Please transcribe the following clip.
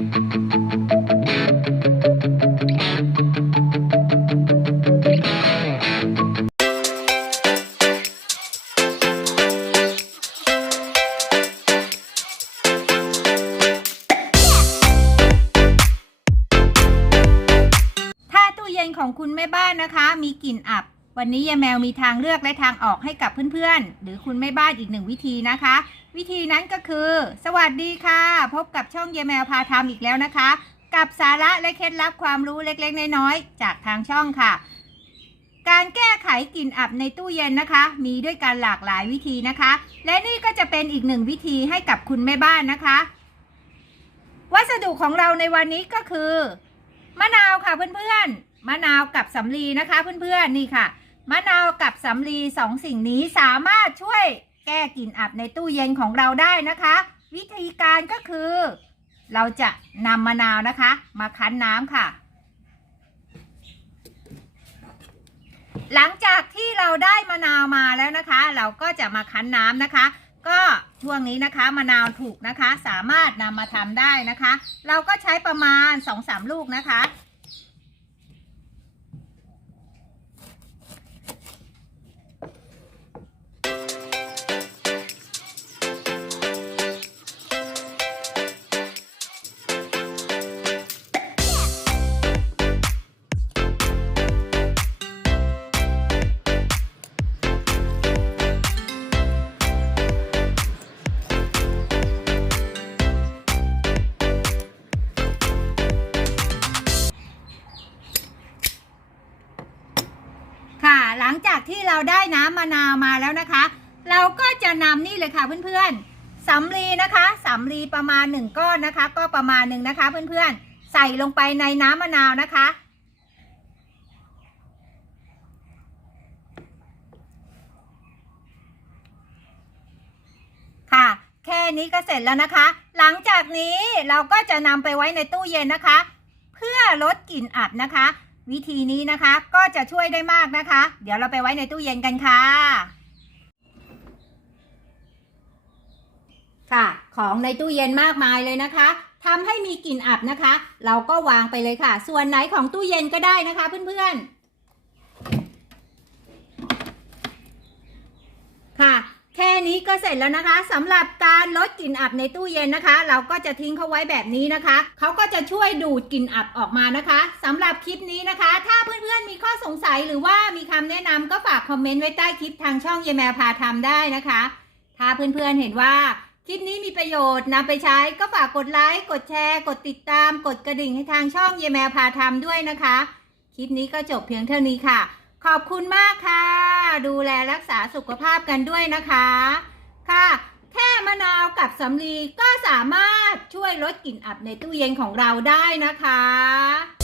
ถ้าตู้เย็นของคุณแม่บ้านนะคะ มีกลิ่นอับ วันนี้ยายแมวมีทางเลือกและทางออกให้กับเพื่อนๆ หรือคุณแม่บ้านอีกหนึ่งวิธีนะคะ วิธีนั้นก็คือ สวัสดีค่ะ พบกับช่องยายแมวพาทำอีกแล้วนะคะ กับสาระและเคล็ดลับความรู้เล็กๆ น้อยๆ จากทางช่องค่ะ การแก้ไขกลิ่นอับในตู้เย็นนะคะ มีด้วยกันหลากหลายวิธีนะคะ และนี่ก็จะเป็นอีกหนึ่งวิธีให้กับคุณแม่บ้านนะคะ วัสดุของเราในวันนี้ก็คือ มะนาวค่ะเพื่อนๆ มะนาวกับสำลีนะคะ เพื่อนๆนี่ค่ะ มะนาวกับสำลีสองสิ่งนี้สามารถช่วยแก้กลิ่นอับในตู้เย็นของเราได้นะคะ วิธีการก็คือ เราจะนำมะนาวนะคะ มาคั้นน้ำค่ะ หลังจากที่เราได้มะนาวมาแล้วนะคะ เราก็จะมาคั้นน้ำนะคะ ก็ช่วงนี้นะคะมะนาวถูกนะคะ สามารถนำมาทำได้นะคะ เราก็ใช้ประมาณ 2-3 ลูกนะคะ หลังจากที่เราได้น้ำมะนาวมาแล้วนะคะ เราก็จะนำนี่เลยค่ะเพื่อนๆสำลีนะคะสำลีประมาณหนึ่งก้อนนะคะ ก็ประมาณหนึ่งนะคะ เพื่อนๆ ใส่ลงไปในน้ำมะนาวนะคะ ค่ะ แค่นี้ก็เสร็จแล้วนะคะ หลังจากนี้เราก็จะนำไปไว้ในตู้เย็นนะคะ เพื่อลดกลิ่นอับนะคะ วิธีนี้นะคะก็จะช่วยได้มากนะคะ เดี๋ยวเราไปไว้ในตู้เย็นกันค่ะ ค่ะ ของในตู้เย็นมากมายเลยนะคะทำให้มีกลิ่นอับนะคะ เราก็วางไปเลยค่ะ ส่วนไหนของตู้เย็นก็ได้นะคะเพื่อนๆ ค่ะ แค่ นี้ก็เสร็จแล้วนะคะสำหรับการลดกลิ่นอับในตู้เย็นนะคะ เราก็จะทิ้งเขาไว้แบบนี้นะคะเขาก็จะช่วยดูดกลิ่นอับออกมานะคะสำหรับคลิปนี้นะคะ ถ้าเพื่อนๆมีข้อสงสัยหรือว่ามีคำแนะนำก็ฝากคอมเมนต์ไว้ใต้คลิปทางช่องเยแมวพาทำได้นะคะ ถ้าเพื่อนๆเห็นว่าคลิปนี้มีประโยชน์นำไปใช้ก็ฝากกดไลค์กดแชร์ กดติดตาม กดกระดิ่งให้ทางช่องเยแมวพาทำด้วยนะคะ คลิปนี้ก็จบเพียงเท่านี้ค่ะ ขอบคุณมากค่ะ ดูแลรักษาสุขภาพกันด้วยนะคะ ค่ะ แค่มะนาวกับสำลีก็สามารถช่วยลดกลิ่นอับในตู้เย็นของเราได้นะคะ